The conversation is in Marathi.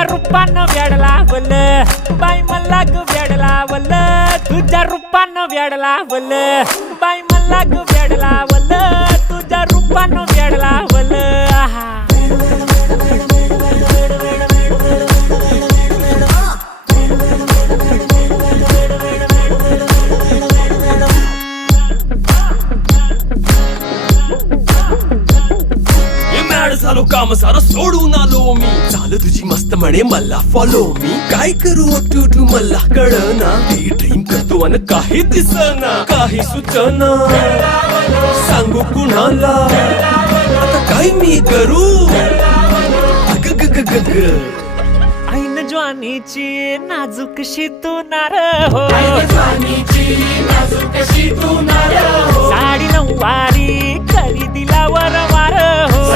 तुझ्या रूपानं वेड लावल बाई मला ग वेड लावल तुझ्या रूपानं वेड लावल बाई मला ग वेड लावल तुझ्या रूपानं वेड लावल आहा झालो काम सारं सोडून आलो मी झालं तुझी मस्त म्हणे मला फॉलो मी काय करू टू मला कळना ती ड्रीम करतो अन काही दिसना काही सुचना सांगू कुणाला आता काय मी करू अग ग ग ग ग ऐन ज्वानीची नाजूकशी तू नार हो साडी नऊवारी करी दिला वर वार हो